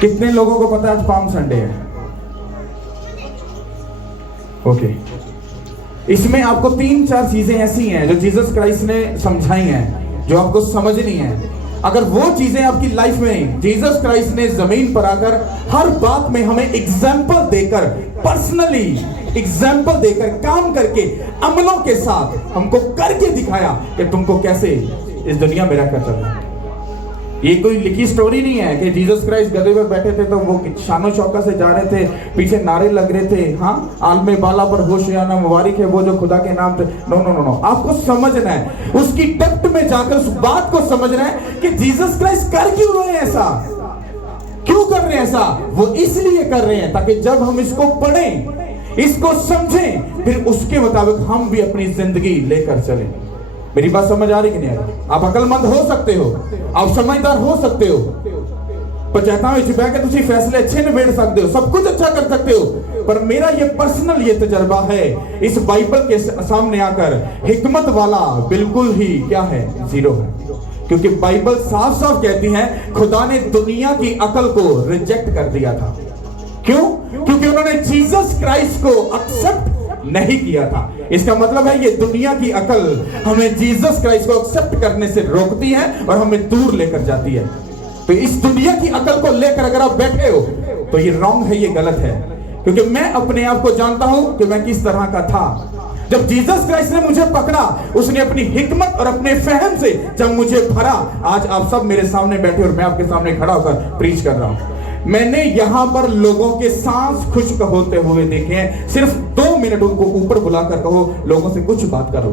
कितने लोगों को पता है आज पाम संडे है? ओके, इसमें आपको 3-4 चीजें ऐसी हैं जो जीसस क्राइस्ट ने समझाई हैं जो आपको समझनी है। अगर वो चीजें आपकी लाइफ में जीसस क्राइस्ट ने जमीन पर आकर हर बात में हमें एग्जाम्पल देकर, पर्सनली एग्जाम्पल देकर, काम करके, अमलों के साथ हमको करके दिखाया कि तुमको कैसे इस दुनिया में रहकर चलना। ये कोई लिखी स्टोरी नहीं है कि जीसस क्राइस्ट गधे पर बैठे थे तो वो शानो शौका से जा रहे थे, पीछे नारे लग रहे थे, हाँ आलमे बाला पर होशियाना मुबारक है वो जो खुदा के नाम थे। नो नो नो नो, आपको समझना है, उसकी डेप्थ में जाकर उस बात को समझना है कि जीसस क्राइस्ट कर क्यों रहे हैं ऐसा, क्यों कर रहे हैं ऐसा। वो इसलिए कर रहे हैं ताकि जब हम इसको पढ़ें, इसको समझें, फिर उसके मुताबिक हम भी अपनी जिंदगी लेकर चलें। मेरी बात समझ आ रही कि नहीं आ रही? आप अकलमंद हो सकते हो, आप समझदार हो सकते हो, पंचायतां में बह के तुसी फैसले अच्छे निबेड़ सकते हो, सब कुछ अच्छा कर सकते हो, पर मेरा ये पर्सनल ये तजर्बा है इस बाइबल के सामने आकर हिकमत वाला बिल्कुल ही क्या है, जीरो है। क्योंकि बाइबल साफ साफ कहती है खुदा ने दुनिया की अकल को रिजेक्ट कर दिया था। क्यों? क्योंकि उन्होंने जीसस क्राइस्ट को एक्सेप्ट नहीं किया था। इसका मतलब है ये दुनिया की अकल हमें जीसस क्राइस्ट को एक्सेप्ट करने से रोकती है और हमें दूर लेकर जाती है। तो इस दुनिया की अकल को लेकर अगर आप बैठे हो तो ये रॉन्ग है, ये गलत है। क्योंकि मैं अपने आप को जानता हूं कि मैं किस तरह का था। जब जीसस क्राइस्ट ने मुझे पकड़ा, उसने अपनी हिकमत और अपने फहम से जब मुझे भरा, आज आप सब मेरे सामने बैठे और मैं आपके सामने खड़ा होकर प्रीच कर रहा हूं। मैंने यहां पर लोगों के सांस खुश्क होते हुए देखे हैं। सिर्फ 2 मिनट उनको ऊपर बुलाकर कहो लोगों से कुछ बात करो,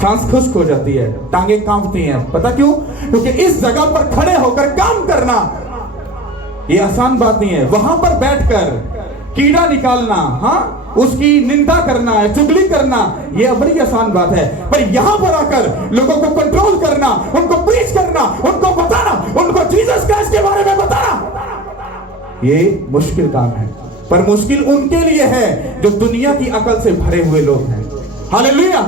सांस खुश्क हो जाती है, टांगे कांपती हैं। पता क्यों? क्योंकि इस जगह पर खड़े होकर काम करना ये आसान बात नहीं है। वहां पर बैठकर कीड़ा निकालना, हाँ उसकी निंदा करना है, चुगली करना, ये बड़ी आसान बात है। पर यहां पर आकर लोगों को कंट्रोल करना, उनको प्रीच करना, उनको बताना, उनको जीसस क्राइस्ट के बारे में बताना, ये मुश्किल काम है। पर मुश्किल उनके लिए है जो दुनिया की अकल से भरे हुए लोग हैं। हालेलुया।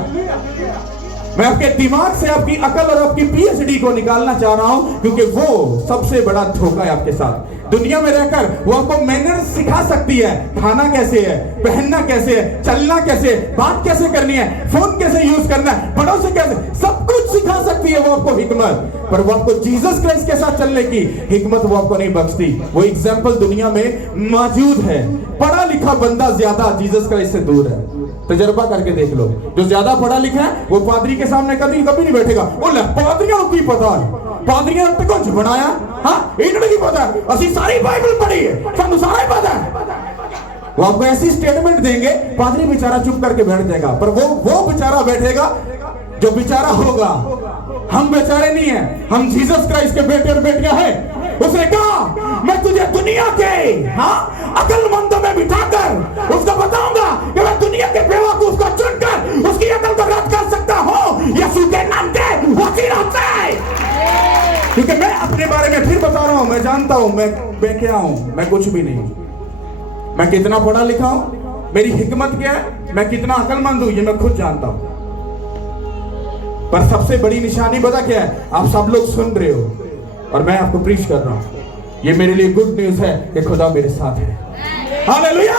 मैं आपके दिमाग से आपकी अकल और आपकी पीएचडी को निकालना चाह रहा हूं, क्योंकि वो सबसे बड़ा धोखा है आपके साथ। दुनिया में रहकर वो आपको मैनर्स सिखा सकती है, खाना कैसे है, पहनना कैसे है, चलना कैसे है, बात कैसे करनी है, फोन कैसे यूज करना है, बड़ों से कैसे, सब कुछ सिखा सकती है वो आपको हिकमत। पर वो आपको जीसस क्राइस्ट के साथ चलने की हिकमत वो आपको नहीं बख्शती। वो एग्जाम्पल दुनिया में मौजूद है। पढ़ा लिखा बंदा ज्यादा जीसस क्राइस्ट से दूर है। तजर्बा करके देख लो, जो ज्यादा पढ़ा लिखा है वो पादरी के सामने कभी नहीं बैठेगा। बोले पादरियों को की पता है, पादरियों ने कुछ बनाया, हाँ इन्होंने की पता है, असि सारी बाइबल पढ़ी है, सानू सारा ही पता है। वो आपको ऐसी स्टेटमेंट देंगे, पादरी बेचारा चुप करके बैठ जाएगा। पर वो बेचारा बैठेगा जो बेचारा होगा। हम बेचारे नहीं है, हम जीसस क्राइस्ट के बेटे और बेटियां हैं। उसने कहा मैं तुझे दुनिया के अकलमंदों में बिठाकर उसको बताऊंगा कि मैं दुनिया के बेवकूफ को चुनकर उसकी अकल को रद्द कर सकता हूं यीशु के नाम के वसीले से। क्योंकि मैं अपने बारे में फिर बता रहा हूं, मैं जानता हूं मैं क्या हूं, मैं कुछ भी नहीं हूं। मैं कितना पढ़ा लिखा हूं, मेरी हिकमत क्या है, मैं कितना अकलमंद हूं, ये मैं खुद जानता हूं। पर सबसे बड़ी निशानी पता क्या है? आप सब लोग सुन रहे हो और मैं आपको प्रीच कर रहा हूं। ये मेरे लिए गुड न्यूज है कि खुदा मेरे साथ है। हालेलुया।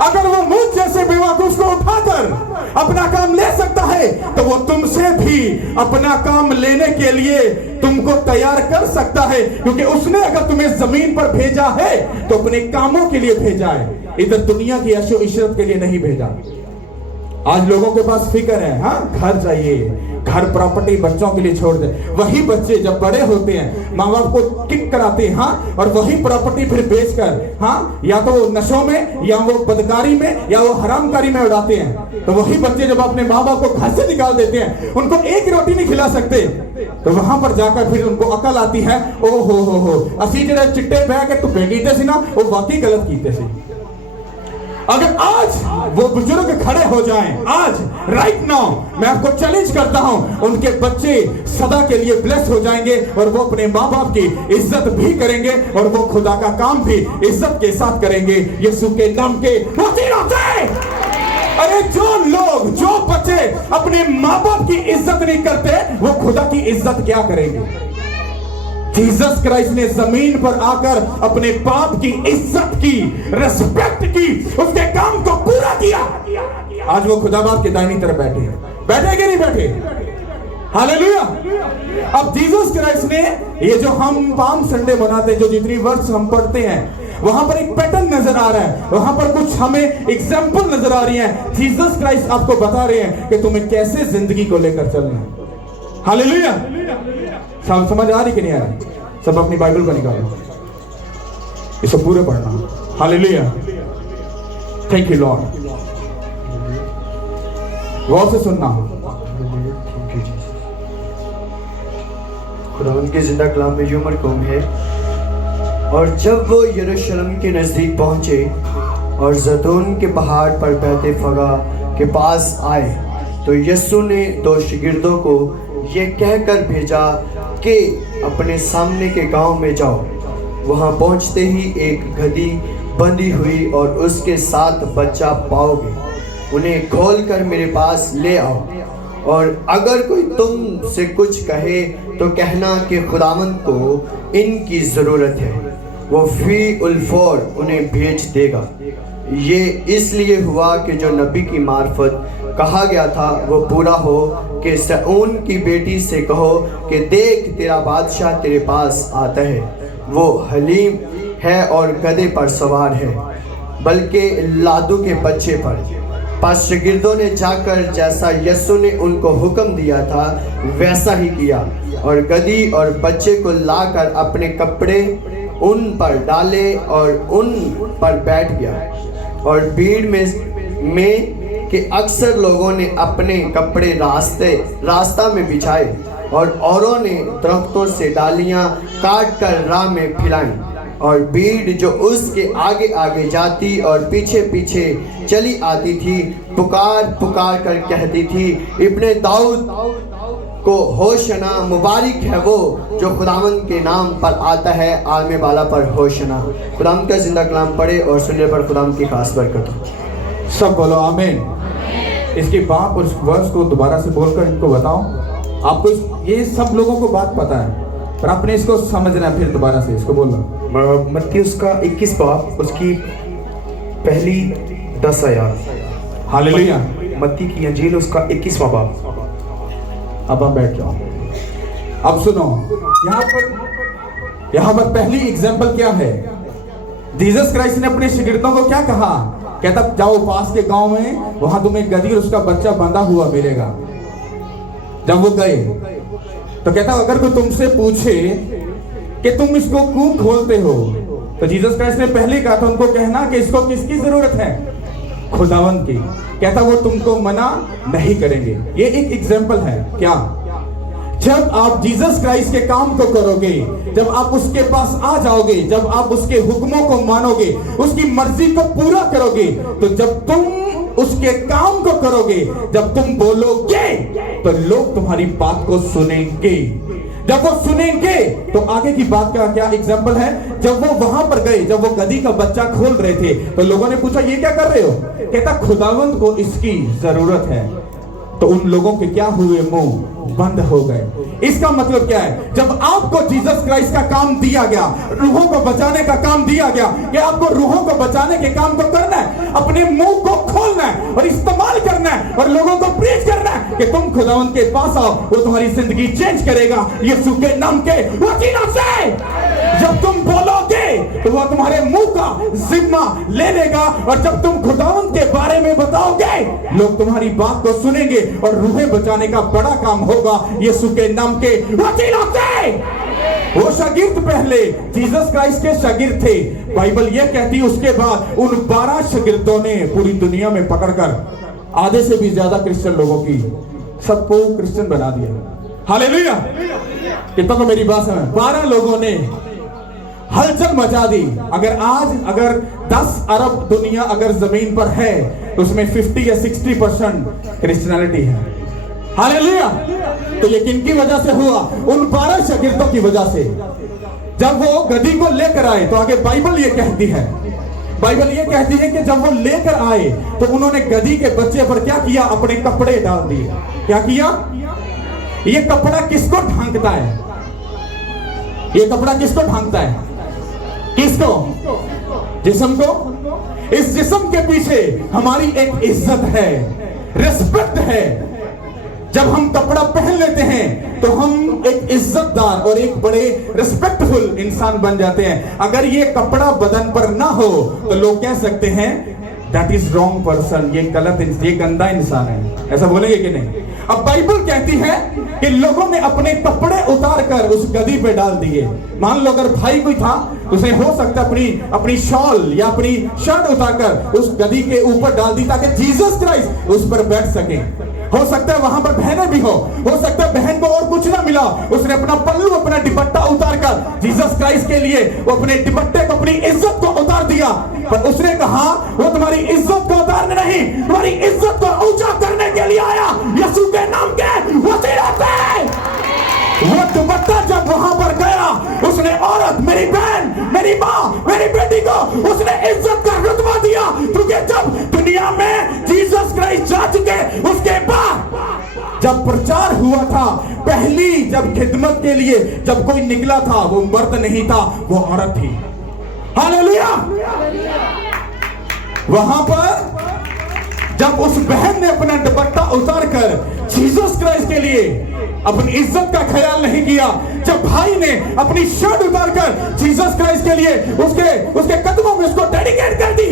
अगर वो मुझ जैसे बेवकूफ को उठाकर अपना काम ले सकता है तो वो तुमसे भी अपना काम लेने के लिए तुमको तैयार कर सकता है। क्योंकि उसने अगर तुम्हें जमीन पर भेजा है तो अपने कामों के लिए भेजा है, इधर दुनिया की ऐशो इशरत के लिए नहीं भेजा। आज लोगों के पास फिक्र है, हाँ घर चाहिए, घर प्रॉपर्टी बच्चों के लिए छोड़ दे। वही बच्चे जब बड़े होते हैं माँ बाप को किक कराते हैं, हाँ, और वही प्रॉपर्टी फिर बेचकर, हाँ, या तो वो नशों में या वो बदकारी में या वो हरामकारी में उड़ाते हैं। तो वही बच्चे जब अपने माँ बाप को घर से निकाल देते हैं, उनको एक रोटी नहीं खिला सकते, तो वहां पर जाकर फिर उनको अकल आती है, ओ हो असी जरा चिट्टे बह के तू बेगीते सी ना, वो वाकई गलत कीते सी। अगर आज वो बुजुर्ग खड़े हो जाएं, आज राइट नाउ मैं आपको चैलेंज करता हूं, उनके बच्चे सदा के लिए ब्लेस हो जाएंगे और वो अपने माँ बाप की इज्जत भी करेंगे और वो खुदा का काम भी इज्जत के साथ करेंगे यीशु के नाम के वसीले से। अरे जो बच्चे अपने माँ बाप की इज्जत नहीं करते वो खुदा की इज्जत क्या करेंगे? जीसस क्राइस्ट ने जमीन पर आकर अपने बाप की इज्जत की, रेस्पेक्ट की, उसके काम को पूरा किया। आज वो खुदा बाप के दाहिनी तरफ बैठे हैं। बैठे कि नहीं बैठे? हालेलुया। अब जीसस क्राइस्ट ने, ये जो हम पाम संडे मनाते हैं, जो जितनी वर्ष हम पढ़ते हैं, वहां पर एक पैटर्न नजर आ रहा है, वहां पर कुछ हमें एग्जाम्पल नजर आ रही है। जीसस क्राइस्ट आपको बता रहे हैं कि तुम्हें कैसे जिंदगी को लेकर चलना है। हालेलुया। सब समझ आ रही कि नहीं आ रही? सब अपनी बाइबल को निकालो, इसे पूरे पढ़ना। हालेलुया। Thank you lord. गौर से सुनना। खुदावंद के जिंदा कलाम में यूं मरकूम है, और जब वो यरूशलेम के नज़दीक पहुंचे और जैतून के पहाड़ पर बैठे फगा के पास आए, तो यीशु ने 2 शागिर्दों को ये कहकर भेजा कि अपने सामने के गांव में जाओ। वहां पहुंचते ही एक गधी बंधी हुई और उसके साथ बच्चा पाओगे, उन्हें खोलकर मेरे पास ले आओ। और अगर कोई तुमसे कुछ कहे तो कहना कि खुदावंद को इनकी ज़रूरत है, वो फी उल्फौर उन्हें भेज देगा। ये इसलिए हुआ कि जो नबी की मार्फत कहा गया था वो पूरा हो कि सऊन की बेटी से कहो कि देख तेरा बादशाह तेरे पास आता है, वो हलीम है और गधे पर सवार है, बल्कि लादू के बच्चे पर। 5 शागिर्दों ने जाकर जैसा यीशु ने उनको हुक्म दिया था वैसा ही किया, और गधी और बच्चे को लाकर अपने कपड़े उन पर डाले और उन पर बैठ गया। और भीड़ में कि अक्सर लोगों ने अपने कपड़े रास्ता में बिछाए, और औरों ने दरख्तों से डालियां काट कर राह में फैलाई। और भीड़ जो उसके आगे आगे जाती और पीछे पीछे चली आती थी, पुकार पुकार कर कहती थी, इब्ने दाऊद को होशना, मुबारक है वो जो खुदावंद के नाम पर आता है, आलमे बाला पर होशना। खुदावंद का जिंदा कलाम पढ़े और सुनने पर खुदावंद की खास बरकत हो। सब बोलो आमीन। इसके बाप और वर्ष को दोबारा से बोलकर इनको बताओ। आपको ये सब लोगों को बात पता है, पर आपने इसको समझना है। फिर दोबारा से इसको बोलना। मत्ती उसका 21 बाब उसकी पहली 10 आयत। हालेलुया। मत्ती की अंजील उसका 21वां बाब। अब आप बैठ जाओ। अब सुनो, यहाँ पर पहली एग्जाम्पल क्या है? जीसस क्राइस्ट ने अपने शागिर्दों को क्या कहा? कहता जाओ पास के गांव में, वहां तुम्हें गधी और उसका बच्चा बंधा हुआ मिलेगा। जब वो गए तो कहता अगर कोई तुमसे पूछे कि तुम इसको क्यों खोलते हो, तो जीसस क्राइस्ट ने पहले कहा था उनको कहना कि इसको किसकी जरूरत है? खुदावंद की। कहता वो तुमको मना नहीं करेंगे। ये एक एग्जाम्पल है। क्या? जब आप जीसस क्राइस्ट के काम को करोगे, जब आप उसके पास आ जाओगे, जब आप उसके हुक्मों को मानोगे, उसकी मर्जी को पूरा करोगे, तो जब तुम उसके काम को करोगे, जब तुम बोलोगे, तो लोग तुम्हारी बात को सुनेंगे। जब वो सुनेंगे तो आगे की बात का क्या एग्जाम्पल है? जब वो वहां पर गए, जब वो गधी का बच्चा खोल रहे थे, तो लोगों ने पूछा ये क्या कर रहे हो? कहता खुदावंद को इसकी जरूरत है। तो उन लोगों के क्या हुए? मुंह बंद हो गए। इसका मतलब क्या है? जब आपको जीसस क्राइस्ट का काम दिया गया, रूहों को बचाने का काम दिया गया, कि आपको रूहों को बचाने के काम को करना है, अपने मुंह को खोलना है और इस्तेमाल करना है और लोगों को प्रीच करना है कि तुम खुदावंद के पास आओ, वो तुम्हारी जिंदगी चेंज करेगा यीशु के नाम के वसीला से। जब तुम बोलोगे तो वो तुम्हारे मुंह का जिम्मा ले लेगा, और जब तुम खुदावंद के बारे में बताओगे, लोग तुम्हारी बात को सुनेंगे और रूहें बचाने का बड़ा काम होगा यीशु के नाम के वसीला से। वो शागिर्द पहले जीसस क्राइस्ट के शागिर्द थे। बाइबल ये कहती है उसके बाद उन 12 शागिर्दों ने पूरी दुनिया में पकड़कर आधे से भी ज्यादा क्रिश्चियन लोगों की सबको क्रिश्चियन बना दिया। हालेलुया। कितना को मेरी बात समझ? 12 लोगों ने हलचल मचा दी। अगर 10 अरब दुनिया अगर जमीन पर है तो उसमें 50 या 60% क्रिश्चियनिटी है। हालेलुया। तो ये किनकी वजह से हुआ? उन 12 शागिर्दों की वजह से। जब वो गधी को लेकर आए तो आगे बाइबल ये कहती है कि जब वो लेकर आए तो उन्होंने गधी के बच्चे पर क्या किया? अपने कपड़े डाल दिए। क्या किया? ये कपड़ा किसको ढांकता है? ये कपड़ा किसको ढांकता है? किसको? जिस्म को। इस जिस्म के पीछे हमारी एक इज्जत है, रिस्पेक्ट है। जब हम कपड़ा पहन लेते हैं तो हम एक इज्जतदार और एक बड़े रिस्पेक्टफुल इंसान बन जाते हैं। अगर ये कपड़ा बदन पर ना हो तो लोग कह सकते हैं दैट इज रॉन्ग पर्सन, ये गलत, ये गंदा इंसान है। ऐसा बोलेंगे कि नहीं? अब बाइबल कहती है कि लोगों ने अपने कपड़े उतार कर उस गदी पे डाल दिए। मान लो अगर भाई कोई था तो उसे हो सकता अपनी शॉल या अपनी शर्ट उतारकर उस गदी के ऊपर डाल दी ताकि जीसस क्राइस्ट उस पर बैठ सके। हो सकता है वहां पर बहनें भी हो सकता है बहन को और कुछ ना मिला, उसने अपना पल्लू, अपना दुपट्टा उतार कर जीसस क्राइस्ट के लिए वो अपने दुपट्टे को, अपनी इज्जत को उतार दिया। पर उसने कहा वो तुम्हारी इज्जत को उतारने नहीं, तुम्हारी इज्जत को ऊंचा करने के लिए आया, यीशु के नाम के वसीले से। वो दुपट्टा जब वहां पर गया, उसने औरत, मेरी बहन, मेरी माँ, मेरी बेटी को उसने इज्जत का रुतबा दिया। क्योंकि जब दुनिया में जीसस क्राइस्ट जा चुके, उसके बाद जब प्रचार हुआ था, पहली जब खिदमत के लिए जब कोई निकला था, वो मर्द नहीं था, वो औरत थी। हालेलुया। वहां पर जब उस बहन ने अपना दुपट्टा उतार कर जीसस क्राइस्ट के लिए अपनी इज्जत का ख्याल नहीं किया, जब भाई ने अपनी शर्ट उतारकर जीसस क्राइस्ट के लिए उसके कदमों में उसको डेडिकेट कर दी,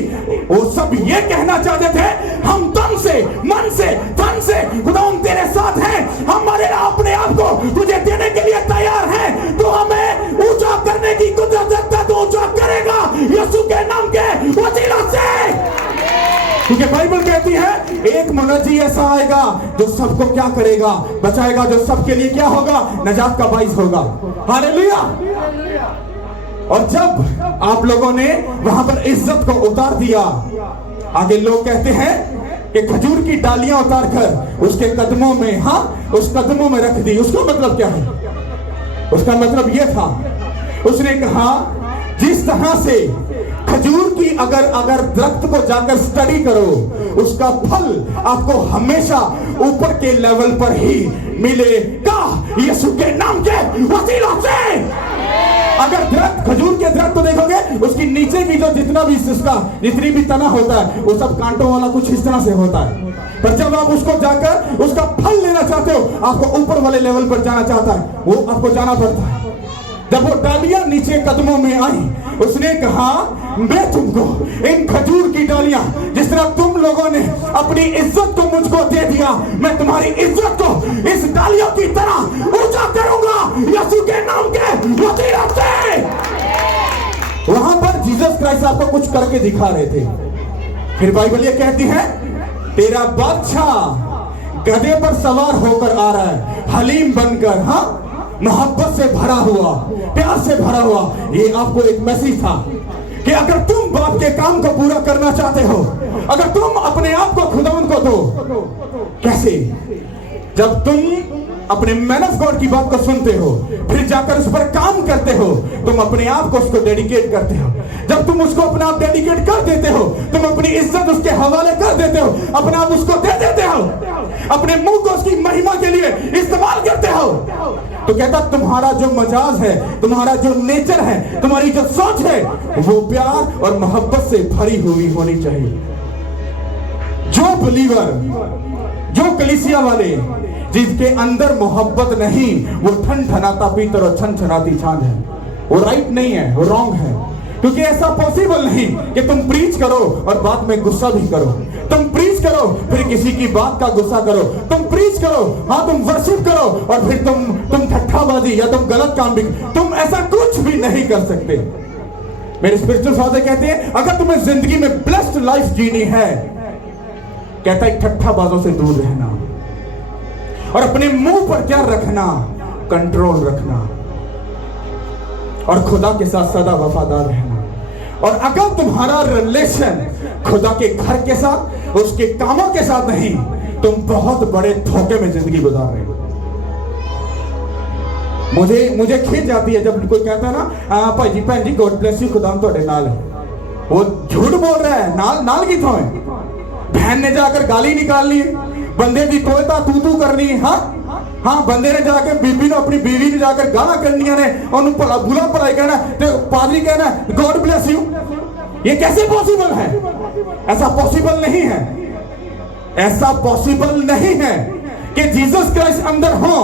वो सब ये कहना चाहते थे हम तन से, मन से, धन से खुदा तेरे साथ हैं, हमारे अपने आप को तुझे देने के लिए तैयार हैं। तो हमें ऊंचा करने की कुदरत रखता तो ऊंचा करेगा यीशु के नाम के वसीला से। क्योंकि बाइबल कहती है एक मुनज्जी ऐसा आएगा जो सबको क्या करेगा? बचाएगा, जो सबके लिए क्या होगा? नजात का बाइस होगा। हालेलुया। और जब आप लोगों ने वहां पर इज्जत को उतार दिया, आगे लोग कहते हैं कि खजूर की डालियां उतार कर उसके कदमों में, उस कदमों में रख दी। उसका मतलब क्या है? उसका मतलब यह था, उसने कहा जिस तरह से खजूर की अगर दरख्त को जाकर स्टडी करो, उसका फल आपको हमेशा ऊपर के लेवल पर ही मिलेगा यीशु के नाम के वसीला से। अगर दरख्त, खजूर के दरख्त को देखोगे, उसकी नीचे की जो जितना भी जितनी भी तना होता है वो सब कांटों वाला कुछ इस तरह से होता है। पर जब आप उसको जाकर उसका फल लेना चाहते हो, आपको ऊपर वाले लेवल पर जाना चाहता है, वो आपको जाना पड़ता है। जब वो डालियां नीचे कदमों में आई, उसने कहा मैं तुमको इन खजूर की डालियां, जिस तरह तुम लोगों ने अपनी इज्जत को मुझको दे दिया, मैं तुम्हारी इज्जत को इस डालियों की तरह ऊंचा करूंगा यीशु के नाम के वसीले से। वहां पर जीसस क्राइस्ट आपको कुछ करके दिखा रहे थे। फिर बाइबल ये कहती है तेरा बादशाह गधे पर सवार होकर आ रहा है, हलीम बनकर, मोहब्बत से भरा हुआ, प्यार से भरा हुआ। ये आपको एक मैसेज था कि अगर तुम बाप के काम को पूरा करना चाहते हो, अगर तुम अपने आप को खुदावंद को दो, कैसे? जब तुम अपने मैन ऑफ गॉड की बात को सुनते हो, फिर जाकर उस पर काम करते हो, तुम अपने आप को उसको डेडिकेट करते हो। जब तुम उसको अपना आप डेडिकेट कर देते हो, तुम अपनी इज्जत उसके हवाले कर देते हो, अपना आप उसको दे देते हो, अपने मुंह को उसकी महिमा के लिए इस्तेमाल करते हो, तो कहता तुम्हारा जो मजाज है, तुम्हारा जो नेचर है, तुम्हारी जो सोच है, वो प्यार और मोहब्बत से भरी हुई होनी चाहिए। जो बिलीवर, जो कलीसिया वाले जिसके अंदर मोहब्बत नहीं, वो ठन ठनाता पीतर और छन छनाती छान है, वो राइट नहीं है, वो रॉन्ग है। क्योंकि ऐसा पॉसिबल नहीं कि तुम प्रीच करो और बाद में गुस्सा भी करो, तुम प्रीच करो फिर किसी की बात का गुस्सा करो, तुम प्रीच करो, तुम वर्शिप करो और फिर तुम ठट्ठाबाजी या तुम गलत काम भी, तुम ऐसा कुछ भी नहीं कर सकते। मेरे स्पिरिचुअल फादर कहते हैं अगर तुम्हें जिंदगी में ब्लेस्ड लाइफ जीनी है, कहता है ठट्ठाबाजों से दूर रहना और अपने मुंह पर क्या रखना? कंट्रोल रखना और खुदा के साथ सदा वफादार रहना। और अगर तुम्हारा रिलेशन खुदा के घर के साथ, उसके कामों के साथ नहीं, तुम बहुत बड़े धोखे में जिंदगी गुजार रहे हो। मुझे खींच जाती है जब कोई कहता है ना भाई जी भैन जी गॉड ब्लेस यू, खुदा ਤੁਹਾਡੇ ਨਾਲ है। वो झूठ बोल रहा है, नाल की थो बहन ने जाकर गाली निकाल ली, बंदे की तोयता तू करनी, हाँ बंदे ने जाके बीबी ने अपनी बीवी ने जाकर गाला करनिया ने और भला बुला भलाई कहना तो पादरी कहना गॉड ब्लेस यू। ये कैसे पॉसिबल है? ऐसा पॉसिबल नहीं है, ऐसा पॉसिबल नहीं है कि जीसस क्राइस्ट अंदर हो।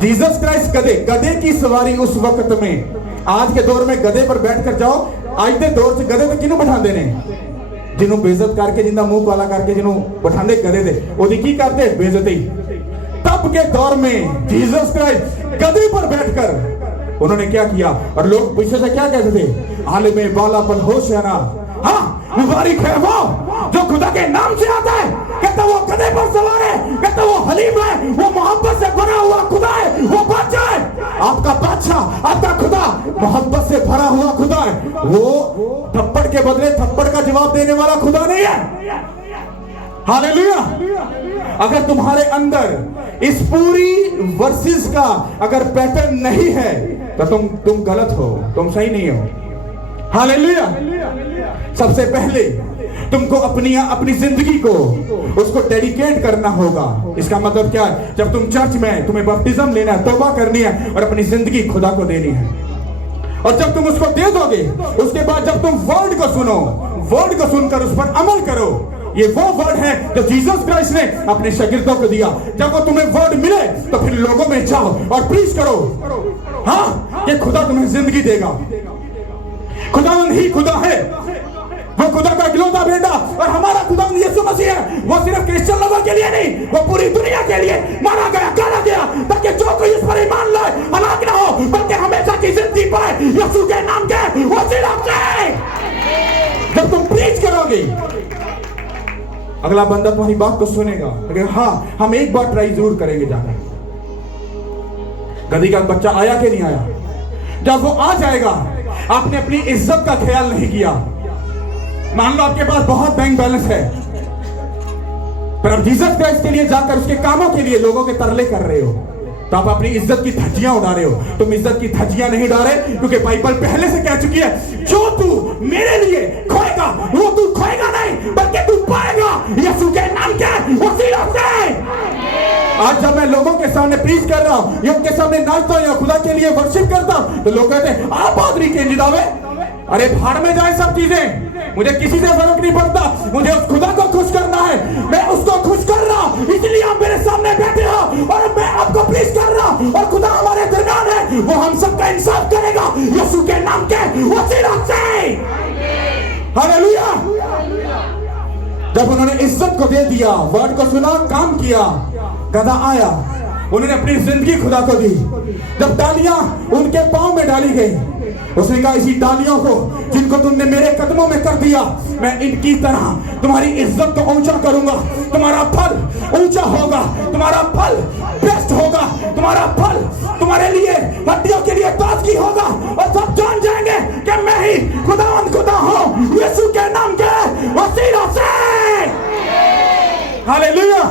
जीसस क्राइस्ट गधे की सवारी उस वक्त में, आज के दौर में गधे पर बैठकर जाओ, आज के दौर से गधे तो किनू बिठाते ने? जिन्हों बेइज्जत करके जिंदा मुंह काला करके जिन्हों बिठाते गधे थे ओदी की करते बेइज्जती। तब के दौर में जीसस क्राइस्ट गधे पर बैठकर उन्होंने क्या किया? और लोग पीछे से क्या कहते थे? आलिम बाला पर होशियाना, हाँ मुबारक है वो जो खुदा के नाम से आता है। कहता वो गधे पर सवार है, कहता वो हलीम है, वो मोहब्बत से भरा हुआ खुदा है, वो बादशाह है। आपका बादशाह, आपका खुदा मोहब्बत से भरा हुआ खुदा है। वो थप्पड़ के बदले थप्पड़ का जवाब देने वाला खुदा नहीं है। हालेलुया। अगर तुम्हारे अंदर इस पूरी वर्सेस का अगर पैटर्न नहीं है तो तुम गलत हो, तुम सही नहीं हो। हालेलुया। सबसे पहले तुमको अपनी जिंदगी को उसको डेडिकेट करना होगा। इसका मतलब क्या है? जब तुम चर्च में तुम्हें बपटिज्म लेना है, तौबा करनी है और अपनी जिंदगी खुदा को देनी है, और जब तुम उसको दे दोगे उसके बाद जब तुम वर्ड को सुनो, वर्ड को सुनकर उस पर अमल करो। ये वो वर्ड है जो जीसस क्राइस्ट ने अपने शागिर्दों को दिया। जब वो तुम्हें वर्ड मिले तो फिर लोगों में जाओ और प्रीच करो। हाँ, ये खुदा तुम्हें जिंदगी देगा। खुदावंद ही खुदा है, वो खुदा का इकलौता बेटा, और हमारा खुदावंद यीशु मसीह है। वो सिर्फ क्रिश्चियन लोगों के लिए नहीं, वो पूरी दुनिया के लिए मारा गया, गाला गया, ताकि जो कोई इस पर ईमान लाए हलाक ना हो, बल्कि हमेशा की जिंदगी पाए यीशु के नाम के वसीला से। जब तुम प्रीच करोगे अगला बंदा तुम्हारी बात को सुनेगा, लेकिन हाँ हम एक बार ट्राई जरूर करेंगे जाकर। गधी का बच्चा आया कि नहीं आया? जब वो आ जाएगा, आपने अपनी इज्जत का ख्याल नहीं किया। मान लो आपके पास बहुत बैंक बैलेंस है, पर अब जीसस क्राइस्ट के लिए जाकर उसके कामों के लिए लोगों के तरले कर रहे हो, तो आप अपनी इज्जत की धज्जियां उड़ा रहे हो। तुम इज्जत की धज्जियां नहीं उड़ा रहे, क्योंकि बाइबल पहले से कह चुकी है, जो तू मेरे लिए खोएगा वो तू खोएगा नहीं, बल्कि तू पाएगा यीशु के नाम के वसीला से। आज जब मैं लोगों के सामने प्रीच कर रहा हूं या उनके सामने नाचता हूं या खुदा के लिए वर्शिप करता हूं, तो लोग कहते हैं आप पादरी के जिदावे, अरे भाड़ में जाए सब चीजें, मुझे किसी से फर्क नहीं पड़ता, मुझे उस खुदा को खुश करना है, मैं उसको खुश कर रहा हूं, इसलिए आप मेरे सामने बैठे हो और मैं आपको प्रीच कर रहा हूं, और खुदा हमारे दरमियान है, वो हम सबका इंसाफ करेगा यीशु के नाम के वसीला से। हालेलुया। जब उन्होंने इज्जत को दे दिया, वर्ड को सुना, काम किया, गधा आया, उन्होंने अपनी जिंदगी खुदा को दी। जब डालियां उनके पांव में डाली गई, उसने कहा इसी डालियों को जिनको तुमने मेरे कदमों में कर दिया, मैं इनकी तरह तुम्हारी इज्जत को ऊंचा करूंगा, तुम्हारा फल ऊंचा होगा, तुम्हारा फल बेस्ट होगा, तुम्हारा फल तुम्हारे लिए हड्डियों के लिए ताजगी होगा, और सब जान जाएंगे कि मैं ही खुदावंद खुदा हूं यीशु के नाम के वसीला से। हालेलुया।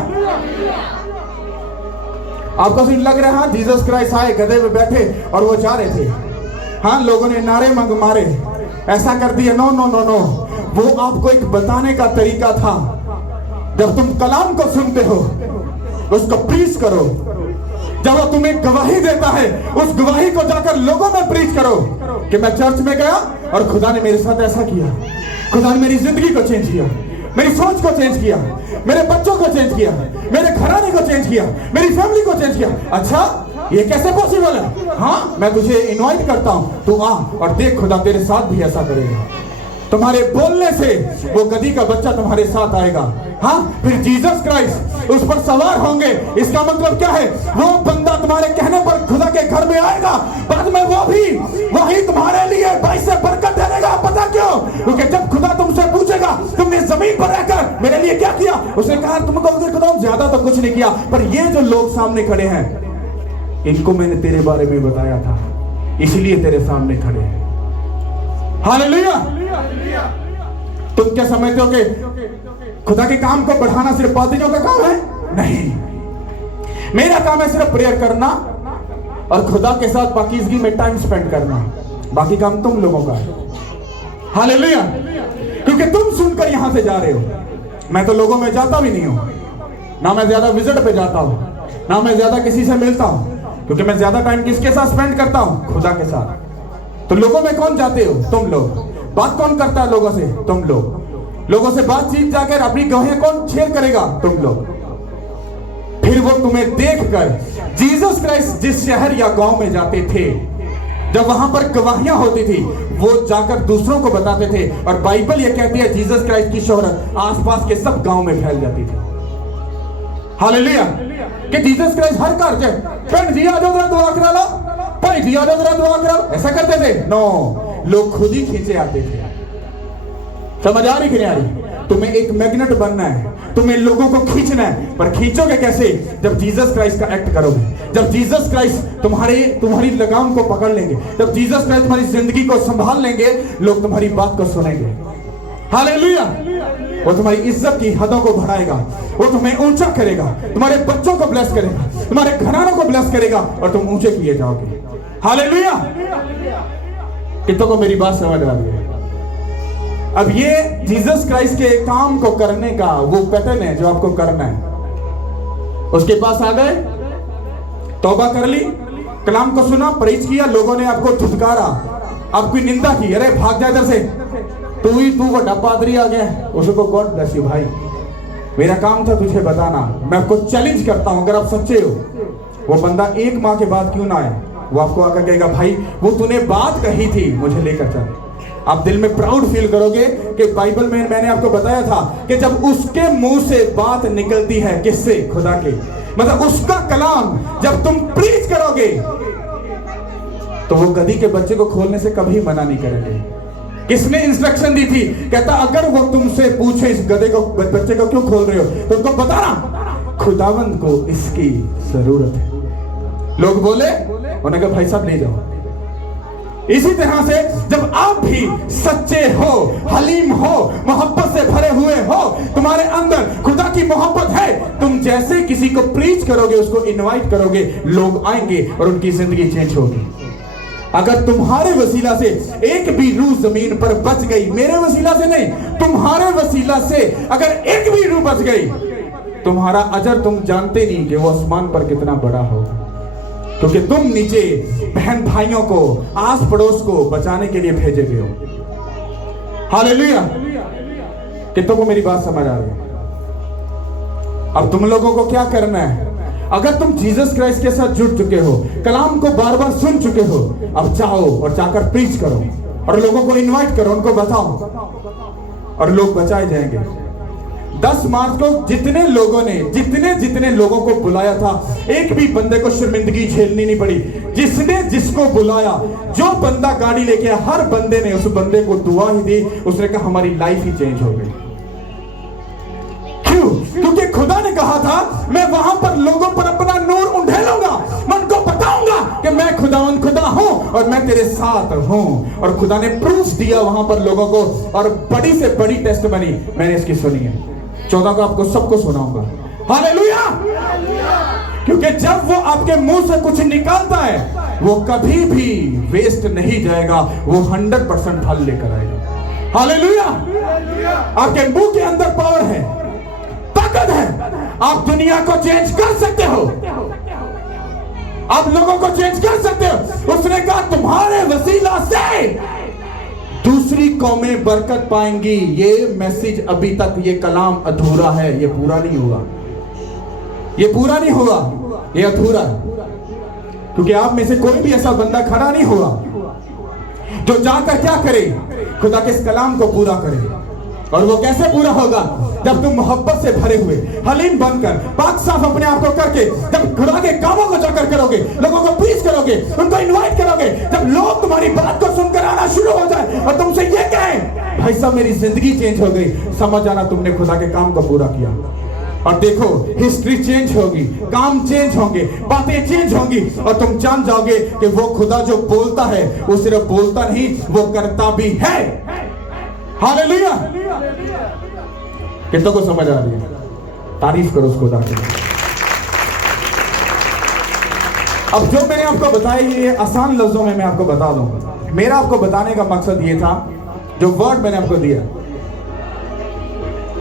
आपको सिर्फ लग रहा है जीसस क्राइस्ट आए, गधे पे बैठे और वो जा रहे थे। हाँ, लोगों ने नारे मारे, ऐसा कर दिया। नो नो नो नो, वो आपको एक बताने का तरीका था। जब तुम कलाम को सुनते हो उसको प्रीच करो। जब वो तुम्हें गवाही देता है, उस गवाही को जाकर लोगों में प्रीच करो कि मैं चर्च में गया और खुदा ने मेरे साथ ऐसा किया, खुदा ने मेरी जिंदगी को चेंज किया, मेरी सोच को चेंज किया, मेरे बच्चों को चेंज किया, मेरे घराने को चेंज किया, मेरी फैमिली को चेंज किया। अच्छा, ये कैसे पॉसिबल है? हाँ, मैं तुझे इनवाइट करता हूं, तू आ और देख, खुदा तेरे साथ भी ऐसा करेगा। तुम्हारे बोलने से वो गधी का बच्चा तुम्हारे साथ आएगा। हाँ, फिर जीसस क्राइस्ट उस पर सवार होंगे। इसका मतलब क्या है? वो बंदा तुम्हारे कहने पर खुदा के घर में आएगा, बाद में वो भी वही तुम्हारे लिए भाई से बरकत ठहरेगा। पता क्यों? क्योंकि जब खुदा तुमसे पूछेगा तुमने जमीन पर रहकर मेरे लिए क्या किया, उसने कहा तुमको खुदा ज्यादा तो कुछ नहीं किया, पर ये जो लोग सामने खड़े हैं इनको मैंने तेरे बारे में बताया था, इसलिए तेरे सामने खड़े हैं। हालेलुया। तुम क्या समझते हो कि खुदा के काम को बढ़ाना सिर्फ पादरियों का काम है? नहीं, मेरा काम है सिर्फ प्रेयर करना और खुदा के साथ पाकीज़गी में टाइम स्पेंड करना, बाकी काम तुम लोगों का है। हालेलुया। क्योंकि तुम सुनकर यहां से जा रहे हो, मैं तो लोगों में जाता भी नहीं हूं, ना मैं ज्यादा विजिट पे जाता हूं। ना मैं ज्यादा किसी से मिलता हूं, क्योंकि मैं ज्यादा टाइम किसके साथ स्पेंड करता हूं? खुदा के साथ। तो लोगों में कौन जाते हो? तुम लोग। बात कौन करता है लोगों से? तुम लोग। लोगों से बातचीत जाकर अपनी गवाहियां कौन शेयर करेगा? तुम लोग। फिर वो तुम्हें देखकर, जीसस क्राइस्ट जिस शहर या गांव में जाते थे, जब वहां पर गवाहियां होती थी, वो जाकर दूसरों को बताते थे। और बाइबल ये कहती है जीसस क्राइस्ट की शोहरत आसपास के सब गांव में फैल जाती थी। हालेलुया। कि जीसस क्राइस्ट हर घर से, फ्रेंड जी आ जाओ जरा दुआ करा लो, भाई जी आ जाओ जरा दुआ करा लो, ऐसा करते थे? नो, लोग खुद ही खींचे आते थे। समझ आ रही कि नहीं आ रही? तुम्हें एक मैग्नेट बनना है, तुम्हें लोगों को खींचना है, पर खींचोगे कैसे? जब जीसस क्राइस्ट का एक्ट करोगे, जब जीसस क्राइस्ट तुम्हारी लगाम को पकड़ लेंगे, जब जीसस क्राइस्ट तुम्हारी जिंदगी को संभाल लेंगे, लोग तुम्हारी बात को सुनेंगे। हालेलुया। वो तुम्हारी इज्जत की हदों को बढ़ाएगा, वो तुम्हें ऊंचा करेगा, तुम्हारे बच्चों को ब्लेस करेगा, तुम्हारे घरानों को ब्लेस करेगा, और तुम ऊंचे किए जाओगे। हालेलुया। कितनों को मेरी बात समझ आ रही है? अब ये जीसस क्राइस्ट के काम को करने का वो पैटर्न है जो आपको करना है। उसके पास आ गए, तौबा कर ली, कलाम को सुना, प्रीच किया, लोगों ने आपको धुतकारा, आपकी निंदा की, अरे भाग जा इधर से, तू बड़ा पादरी आ गया। उसको गॉड ब्लेस यू भाई, मेरा काम था तुझे बताना। मैं आपको चैलेंज करता हूं, अगर आप सच्चे हो, वो बंदा एक माह के बाद क्यों ना आए, वो आपको आकर कहेगा भाई वो तूने बात कही थी, मुझे लेकर चल। आप दिल में प्राउड फील करोगे कि बाइबल में मैंने आपको बताया था कि जब उसके मुंह से बात निकलती है, किससे? खुदा के। मतलब उसका कलाम जब तुम प्रीच करोगे, तो वो गधी के बच्चे को खोलने से कभी मना नहीं करेंगे। किसने इंस्ट्रक्शन दी थी? कहता अगर वो तुमसे पूछे इस गधे को, बच्चे को क्यों खोल रहे हो, तो उनको बताना खुदावंद को इसकी जरूरत है। लोग बोले, उन्होंने कहा भाई साहब ले जाओ। इसी तरह से जब आप भी सच्चे हो, हलीम हो, मोहब्बत से भरे हुए हो, तुम्हारे अंदर खुदा की मोहब्बत है, तुम जैसे किसी को प्रीच करोगे, उसको इनवाइट करोगे, लोग आएंगे और उनकी जिंदगी चेंज होगी। अगर तुम्हारे वसीला से एक भी रूह जमीन पर बच गई, मेरे वसीला से नहीं, तुम्हारे वसीला से अगर एक भी रूह बच गई, तुम्हारा अजर तुम जानते नहीं कि वो आसमान पर कितना बड़ा होगा, क्योंकि तुम नीचे बहन भाइयों को, आस पड़ोस को बचाने के लिए भेजे गए हो। हालेलुया। कितनों को मेरी बात समझ आ रही है? अब तुम लोगों को क्या करना है? अगर तुम जीसस क्राइस्ट के साथ जुड़ चुके हो, कलाम को बार बार सुन चुके हो, अब जाओ और जाकर प्रीच करो और लोगों को इनवाइट करो, उनको बताओ, और लोग बचाए जाएंगे। 10 मार्च को जितने लोगों को बुलाया था, एक भी बंदे को शर्मिंदगी झेलनी नहीं पड़ी। जिसने जिसको बुलाया, जो बंदा गाड़ी लेके आया, हर बंदे ने उस बंदे को दुआ ही दी। उसने कहा हमारी लाइफ ही चेंज हो गई। क्यों? क्योंकि खुदा ने कहा था मैं वहां पर लोगों पर अपना नूर उंडेलूंगा, मैं उनको बताऊंगा कि मैं खुदावंद खुदा हूं और मैं तेरे साथ हूं। और खुदा ने प्रूफ दिया वहां पर लोगों को, और बड़ी से बड़ी टेस्टमनी मैंने इसकी सुनी है। 14 को आपको सबको सुनाऊंगा। हालेलुया। क्योंकि जब वो आपके मुंह से कुछ निकालता है, वो कभी भी वेस्ट नहीं जाएगा, वो 100% फल लेकर आएगा। हालेलुया। आपके मुंह के अंदर पावर है, ताकत है, आप दुनिया को चेंज कर सकते हो, आप लोगों को चेंज कर सकते हो। उसने कहा तुम्हारे वसीला से दूसरी कौमें बरकत पाएंगी। ये मैसेज अभी तक, ये कलाम अधूरा है, ये पूरा नहीं हुआ, ये पूरा नहीं हुआ, ये अधूरा है। क्योंकि आप में से कोई भी ऐसा बंदा खड़ा नहीं हुआ जो जाकर क्या करे, खुदा के इस कलाम को पूरा करे। और वो कैसे पूरा होगा? जब तुम मोहब्बत से भरे हुए, हलीम बनकर, पाक साफ अपने आप को करके, जब खुदा के कामों को जाकर करोगे, लोगों को प्रीच करोगे, उनको इनवाइट करोगे, जब लोग तुम्हारी बात को सुनकर आना शुरू हो जाए और तुमसे ये कहें भाई साहब मेरी जिंदगी चेंज हो गई, समझ आना तुमने खुदा के काम को पूरा किया। और देखो हिस्ट्री चेंज होगी, काम चेंज होंगे, बातें चेंज होंगी, और तुम जान जाओगे कि वो खुदा जो बोलता है वो सिर्फ बोलता नहीं, वो करता भी है। हालेलुया। कितनों को समझ आ रही है? तारीफ करो उस खुदा की। अब जो मैंने आपको बताया, ये आसान लफ्जों में मैं आपको बता दूं। मेरा आपको बताने का मकसद ये था, जो वर्ड मैंने आपको दिया,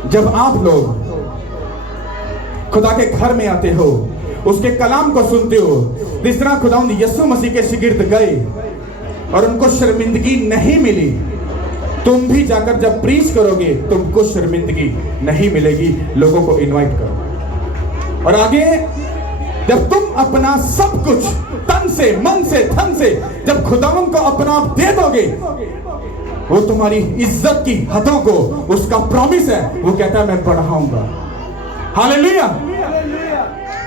जब आप लोग खुदा के घर में आते हो उसके कलाम को सुनते हो, जिस तरह खुदावंद यीशु मसीह के शागिर्द गए और उनको शर्मिंदगी नहीं मिली, तुम भी जाकर जब प्रीच करोगे तुमको शर्मिंदगी नहीं मिलेगी। लोगों को इनवाइट करो और आगे जब तुम अपना सब कुछ तन से, मन से, धन से जब खुदावंद को अपना आप दे दोगे, वो तुम्हारी इज्जत की हदों को, उसका प्रॉमिस है, वो कहता है मैं बढ़ाऊंगा। हालेलुया।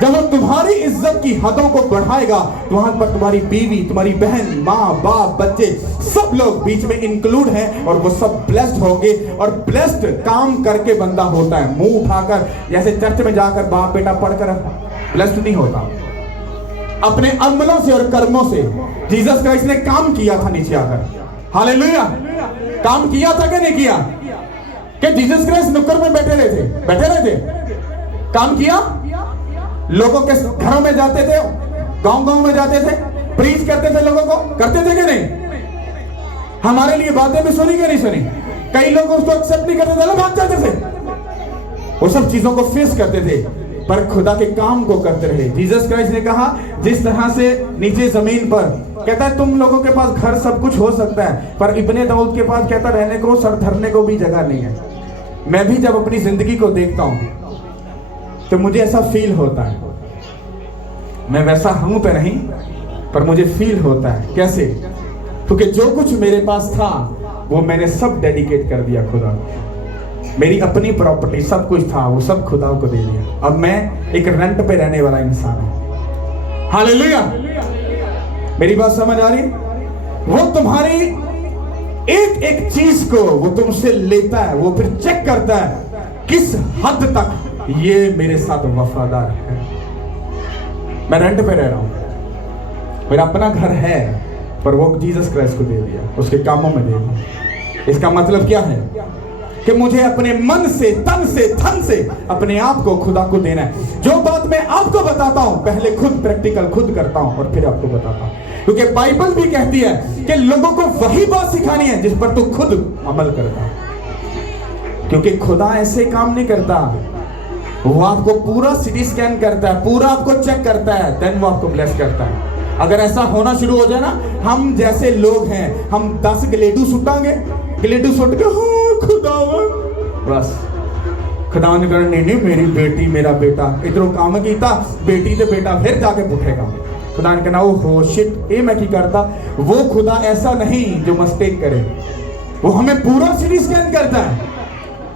जब वो तुम्हारी इज्जत की हदों को बढ़ाएगा तो वहां पर तुम्हारी बीवी, तुम्हारी बहन, माँ, बाप, बच्चे सब लोग बीच में इंक्लूड हैं और वो सब ब्लेस्ड होंगे। और ब्लेस्ड काम करके बंदा होता है, मुंह उठाकर जैसे चर्च में जाकर बाप बेटा पढ़कर ब्लेस्ड नहीं होता। अपने अमलों से और कर्मों से जीसस क्राइस्ट ने काम किया था नीचे आकर। हालेलुया। काम किया था कि नहीं किया? कि जीसस क्राइस्ट नुक्कड़ में बैठे रहे थे? काम किया? लोगों के घरों में जाते थे, गांव में जाते थे, प्रीच करते थे, लोगों को करते थे कि नहीं? हमारे लिए बातें भी सुनी कि नहीं सुनी? कई लोग उसको एक्सेप्ट नहीं करते थे, भाग जाते थे। वो सब चीजों को फेस करते थे पर खुदा के काम को करते रहे। जीसस क्राइस्ट ने कहा जिस तरह से नीचे जमीन पर कहता है तुम लोगों के पास घर सब कुछ हो सकता है, पर इब्ने दाऊद के पास कहता रहने को, सर धरने को भी जगह नहीं है। मैं भी जब अपनी जिंदगी को देखता हूं तो मुझे ऐसा फील होता है, मैं वैसा हूं तो नहीं पर मुझे फील होता है। कैसे? क्योंकि जो कुछ मेरे पास था वो मैंने सब डेडिकेट कर दिया खुदा को। मेरी अपनी प्रॉपर्टी सब कुछ था, वो सब खुदा को दे दिया। अब मैं एक रेंट पे रहने वाला इंसान हूं। हालेलुया। मेरी बात समझ आ रही? वो तुम्हारी एक एक चीज को वो तुमसे लेता है, वो फिर चेक करता है किस हद तक ये मेरे साथ वफादार है। मैं रेंट पे रह रहा हूं, मेरा अपना घर है पर वो जीसस क्राइस्ट को दे दिया, उसके कामों में दे दिया। इसका मतलब क्या है कि मुझे अपने मन से, तन से, धन से अपने आप को खुदा को देना है। जो बात मैं आपको बताता हूं पहले खुद प्रैक्टिकल खुद करता हूं और फिर आपको बताता हूं, क्योंकि बाइबल भी कहती है कि लोगों को वही बात सिखानी है जिस पर तू खुद अमल करता है। क्योंकि खुदा ऐसे काम नहीं करता, वो आपको पूरा सिटी स्कैन करता है, पूरा आपको चेक करता है, देन वो आपको ब्लेस करता है। अगर ऐसा होना शुरू हो जाए ना, हम जैसे लोग हैं, हम 10 ग्लेडू सुटांगे, ग्लेडू सुट के खुदावन, बस खुदावन कर नहीं मेरी बेटी मेरा बेटा इधरों काम कीता, बेटी ते बेटा फिर जाके पुठेगा। खुदा ने कहना ओहो शिट ये मैं की करता। वो खुदा ऐसा नहीं जो मिस्टेक करे, वो हमें पूरा सिटी स्कैन करता है।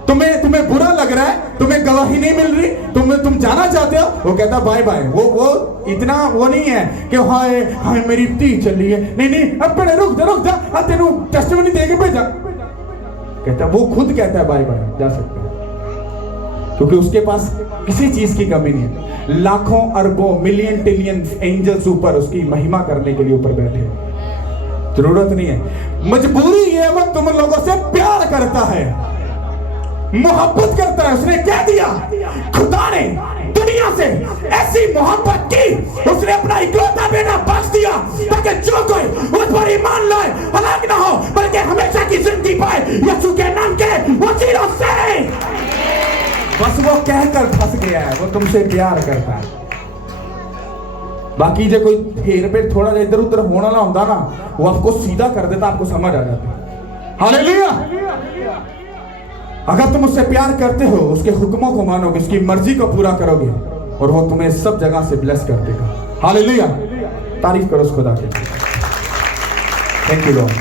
तुम्हें बुरा लग रहा है, तुम्हें गवाही नहीं मिल रही, तुम जाना चाहते हो, वो कहता बाय बाय। वो इतना वो नहीं है कि हाय हाय मेरी धी चली है, नहीं अब पहले रुक जा तेनू टेस्टिमनी दे के भेजा। कहता वो खुद कहता है बाय बाय, जा सकते हैं, क्योंकि उसके पास किसी चीज की कमी नहीं है। लाखों अरबों मिलियन ट्रिलियन एंजल्स ऊपर उसकी महिमा करने के लिए ऊपर बैठे हैं, जरूरत नहीं है। मजबूरी ये वो तुम लोगों से प्यार करता है, मोहब्बत करता है। उसने कह दिया, खुदा ने दुनिया से ऐसी मोहब्बत की, उसने अपना इकलौता बेटा बख्श दिया ताकि जो कोई उस पर ईमान लाए हलाक ना हो बल्कि हमेशा की जिंदगी पाए यीशु के नाम के वसीलों से। बस वो कहकर फंस गया है, वो तुमसे प्यार करता है। बाकी जो कोई हेर पे थोड़ा सा इधर उधर होने वाला होता ना, वो आपको सीधा कर देता, आपको समझ आ जाता। हालेलुया। अगर तुम उससे प्यार करते हो, उसके हुक्मों को मानोगे, उसकी मर्जी को पूरा करोगे और वो तुम्हें सब जगह से ब्लेस कर देगा। हालेलुया। तारीफ करो उस खुदा की। Thank you Lord.